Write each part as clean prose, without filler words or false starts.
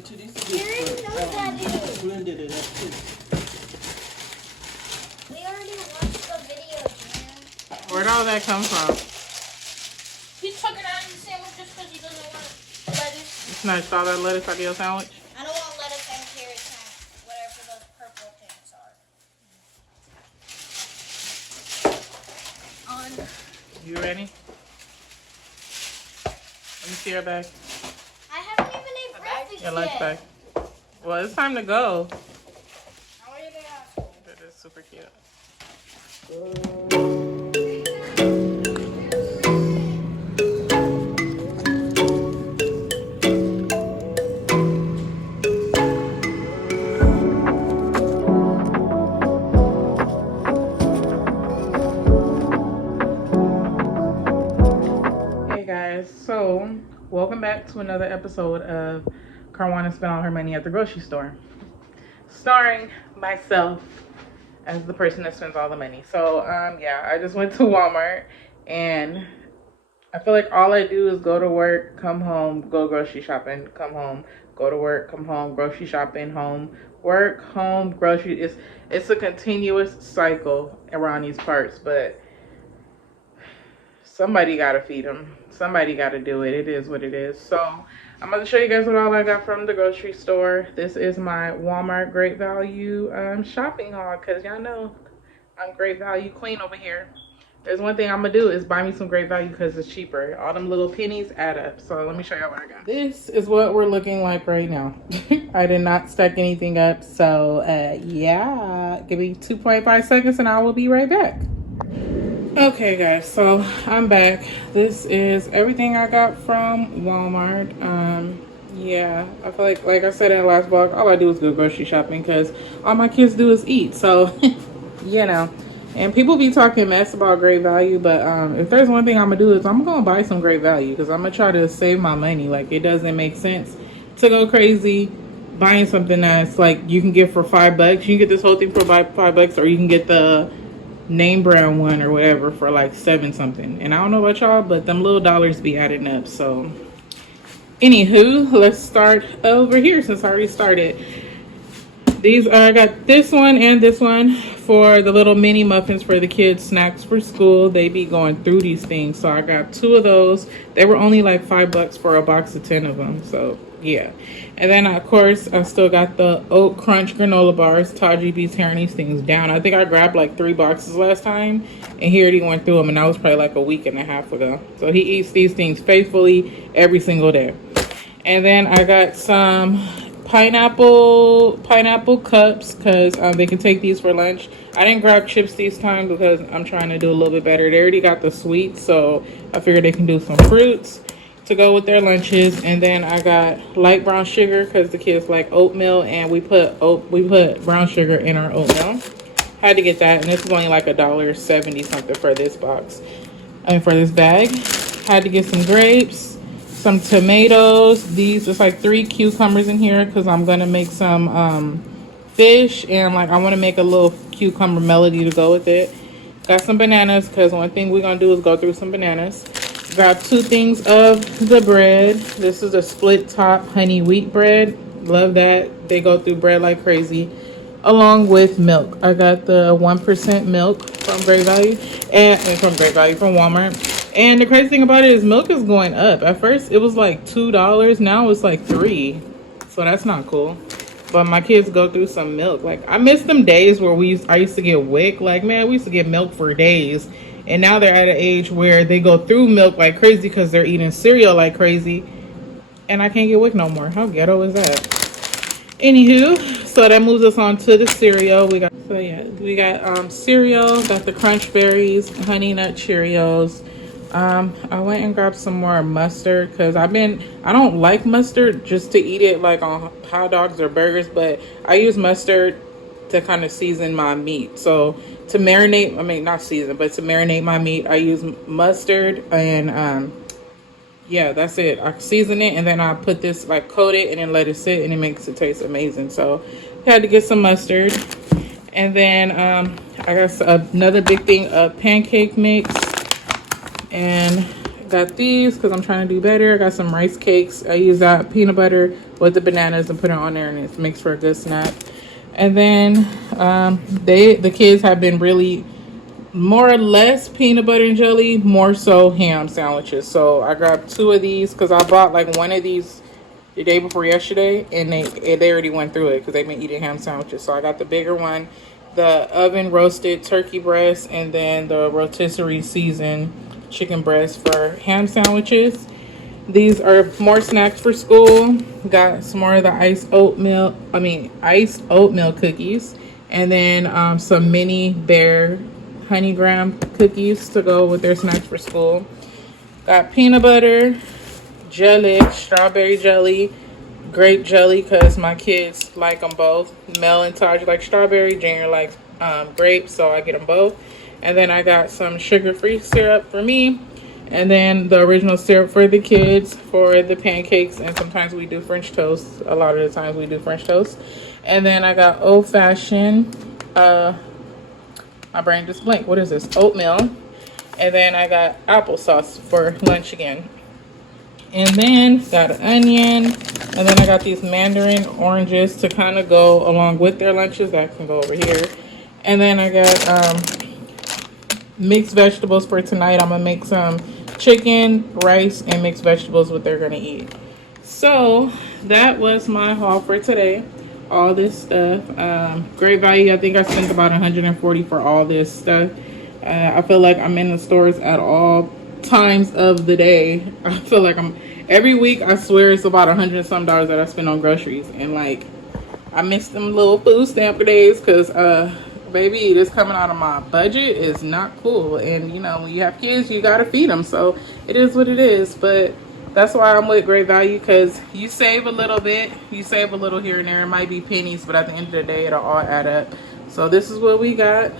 good too. These are You already know that, dude. blended it up too. We already watched the video, man. Where'd all that come from? He took it out of the sandwich just because he doesn't want lettuce. You snatched all that lettuce out of your sandwich? I don't want lettuce and carrots and whatever those purple things are. On. You ready? Let me see your bag. I haven't even ate breakfast Your lunch yet. bag. Well, it's time to go. I want to get out. That is super cute. Hey guys, so welcome back to another episode of Carwana Spent All Her Money at the Grocery Store, starring myself as the person that spends all the money. So yeah, I just went to Walmart and I feel like all I do is go to work, come home, go grocery shopping, come home, go to work, come home, grocery shopping, home, work, home, grocery. It's a continuous cycle around these parts, but somebody gotta feed them. Somebody gotta do it. It is what it is. So I'm going to show you guys what all I got from the grocery store. This is my Walmart Great Value shopping haul, because y'all know I'm Great Value Queen over here. There's one thing I'm going to do is buy me some Great Value because it's cheaper. All them little pennies add up. So let me show y'all what I got. This is what we're looking like right now. I did not stack anything up. So yeah, give me 2.5 seconds and I will be right back. Okay guys, so I'm back. This is everything I got from Walmart. Yeah, I feel like I said in the last vlog, all I do is go grocery shopping because all my kids do is eat. So you know, and people be talking mess about Great Value, but if there's one thing I'm gonna do is I'm gonna buy some Great Value because I'm gonna try to save my money. Like, it doesn't make sense to go crazy buying something that's like you can get for $5. You can get this whole thing for $5, or you can get the name brand one or whatever for like 7 something. And I don't know about y'all, but them little dollars be adding up. So anywho, let's start over here since I already started. These are, I got this one and this one for the little mini muffins for the kids, snacks for school. They be going through these things. So I got 2 of those. They were only like $5 for a box of 10 of them. So yeah. And then of course I still got the Oat Crunch granola bars. Taji be tearing these things down. I think I grabbed like 3 boxes last time and he already went through them, and that was probably like a week and a half ago. So he eats these things faithfully every single day. And then I got some pineapple cups because they can take these for lunch. I didn't grab chips this time because I'm trying to do a little bit better. They already got the sweets, so I figured they can do some fruits to go with their lunches. And then I got light brown sugar because the kids like oatmeal, and we put brown sugar in our oatmeal. Had to get that, and this is only like $1.70 something for this box. And for this bag, had to get some grapes, some tomatoes. These, it's like 3 cucumbers in here because I'm gonna make some fish, and like I want to make a little cucumber melody to go with it. Got some bananas because one thing we're gonna do is go through some bananas. Got 2 things of the bread. This is a split top honey wheat bread. Love that. They go through bread like crazy. Along with milk. I got the 1% milk from Great Value from Walmart. And the crazy thing about it is milk is going up. At first it was like $2. Now it's like $3. So that's not cool. But my kids go through some milk. Like, I miss them days where I used to get WIC. Like, man, we used to get milk for days. And now they're at an age where they go through milk like crazy because they're eating cereal like crazy. And I can't get WIC no more. How ghetto is that? Anywho, so that moves us on to the cereal. We got cereal. Got the Crunch Berries, Honey Nut Cheerios. I went and grabbed some more mustard because I don't like mustard just to eat it like on hot dogs or burgers, but I use mustard to kind of season my meat. So to marinate, to marinate my meat, I use mustard, and yeah, that's it. I season it, and then I put this, like, coat it and then let it sit, and it makes it taste amazing. So I had to get some mustard. And then I got another big thing of pancake mix. And got these because I'm trying to do better. I got some rice cakes. I use that peanut butter with the bananas and put it on there, and it makes for a good snack. And then the kids have been really more or less peanut butter and jelly, more so ham sandwiches. So I grabbed 2 of these because I bought like one of these the day before yesterday, and they already went through it because they've been eating ham sandwiches. So I got the bigger one, the oven roasted turkey breast, and then the rotisserie seasoned chicken breast for ham sandwiches. These are more snacks for school. Got some more of the iced oatmeal cookies, and then some mini bear honey graham cookies to go with their snacks for school. Got peanut butter, jelly, strawberry jelly, grape jelly because my kids like them both. Mel and Taj like strawberry, Junior likes grape, so I get them both. And then I got some sugar-free syrup for me, and then the original syrup for the kids for the pancakes, and sometimes we do French toast. A lot of the times we do French toast. And then I got old-fashioned, my brain just blanked. What is this? Oatmeal. And then I got applesauce for lunch again. And then got an onion. And then I got these mandarin oranges to kind of go along with their lunches. That can go over here. And then I got mixed vegetables for tonight. I'm going to make some chicken, rice, and mixed vegetables, what they're going to eat. So that was my haul for today. All this stuff. Great value. I think I spent about $140 for all this stuff. I feel like I'm in the stores at all times of the day. I feel like every week, I swear it's about $100 and some that I spend on groceries. And like, I miss them little food stamp days because baby, this coming out of my budget is not cool. And you know, when you have kids, you gotta feed them, so it is what it is. But that's why I'm with Great Value, because you save a little bit, you save a little here and there. It might be pennies, but at the end of the day, it'll all add up. So this is what we got.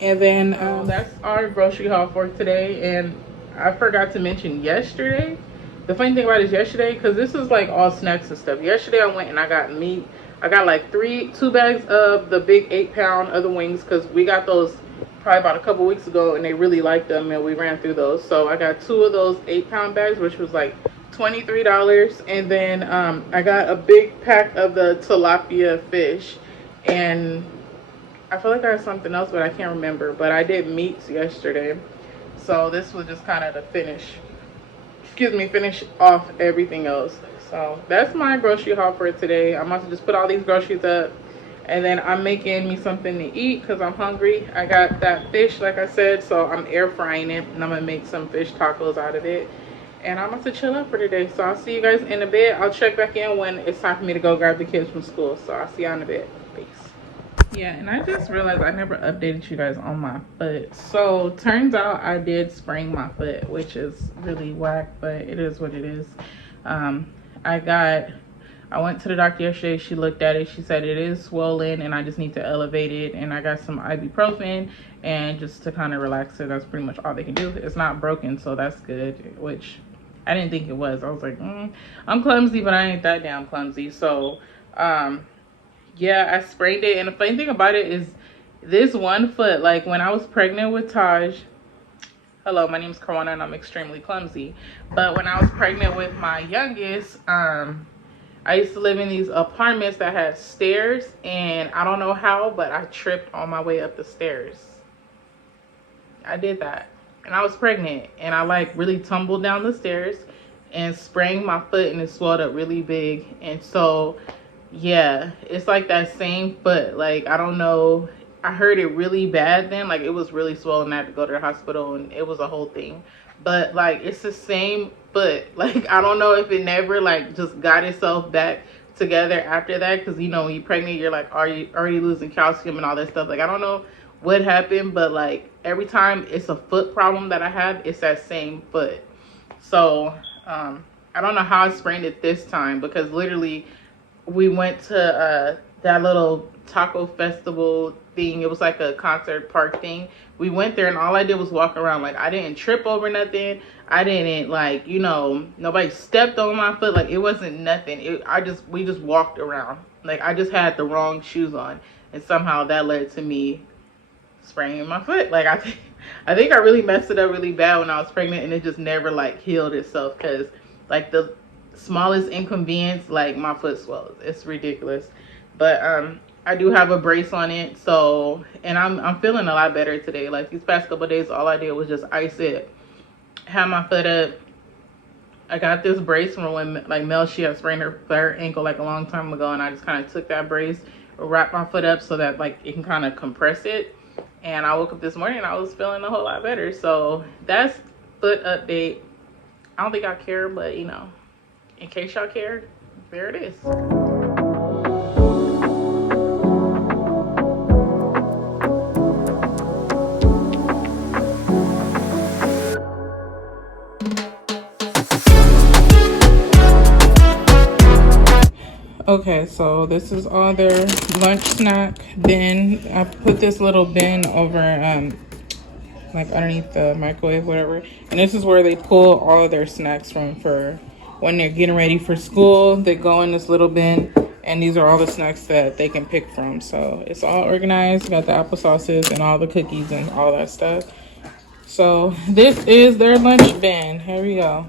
And then that's our grocery haul for today. And I forgot to mention yesterday, the funny thing about it is yesterday, because this is like all snacks and stuff. Yesterday I went and I got meat. I got like 2 bags of the big 8-pound of the wings, because we got those probably about a couple weeks ago and they really liked them and we ran through those. So I got 2 of those 8-pound bags, which was like $23. And then I got a big pack of the tilapia fish, and I feel like I had something else, but I can't remember. But I did meats yesterday, so this was just kind of the finish off everything else. So that's my grocery haul for today. I'm about to just put all these groceries up, and then I'm making me something to eat because I'm hungry. I got that fish, like I said, so I'm air frying it, and I'm gonna make some fish tacos out of it. And I'm about to chill out for today. So I'll see you guys in a bit. I'll check back in when it's time for me to go grab the kids from school. So I'll see y'all in a bit. Peace. Yeah, and I just realized I never updated you guys on my foot. So turns out I did sprain my foot, which is really whack, but it is what it is. I went to the doctor yesterday. She looked at it. She said it is swollen and I just need to elevate it. And I got some ibuprofen and just to kind of relax it. That's pretty much all they can do. It's not broken, so that's good, which I didn't think it was. I was like, I'm clumsy, but I ain't that damn clumsy. So, yeah, I sprained it. And the funny thing about it is this one foot, like when I was pregnant with Taj, hello, my name is Corona and I'm extremely clumsy. But when I was pregnant with my youngest, I used to live in these apartments that had stairs, and I don't know how, but I tripped on my way up the stairs. I did that. And I was pregnant, and I like really tumbled down the stairs and sprained my foot, and it swelled up really big. And so, yeah, it's like that same foot. Like, I don't know. I heard it really bad then. Like, it was really swollen. I had to go to the hospital, and it was a whole thing. But, like, it's the same foot. Like, I don't know if it never, like, just got itself back together after that. Because, you know, when you're pregnant, you're, like, are you already losing calcium and all that stuff. Like, I don't know what happened. But, like, every time it's a foot problem that I have, it's that same foot. So, I don't know how I sprained it this time. Because, literally, we went to that little taco festival thing. It was like a concert park thing. We went there and all I did was walk around. Like, I didn't trip over nothing. I didn't, like, you know, nobody stepped on my foot. Like, it wasn't nothing. We just walked around. Like, I just had the wrong shoes on, and somehow that led to me spraining my foot. Like I think I really messed it up really bad when I was pregnant, and it just never like healed itself, because like the smallest inconvenience, like my foot swells. It's ridiculous. But I do have a brace on it, so, and I'm feeling a lot better today. Like these past couple of days, all I did was just ice it, have my foot up. I got this brace from when like Mel, she had sprained her ankle like a long time ago, and I just kind of took that brace, wrapped my foot up so that like it can kind of compress it. And I woke up this morning and I was feeling a whole lot better. So that's foot update. I don't think I care, but you know, in case y'all care, there it is. Okay, so this is all their lunch snack bin. I put this little bin over like underneath the microwave, whatever. And this is where they pull all of their snacks from for when they're getting ready for school. They go in this little bin, and these are all the snacks that they can pick from. So it's all organized. Got the applesauces and all the cookies and all that stuff. So this is their lunch bin. Here we go.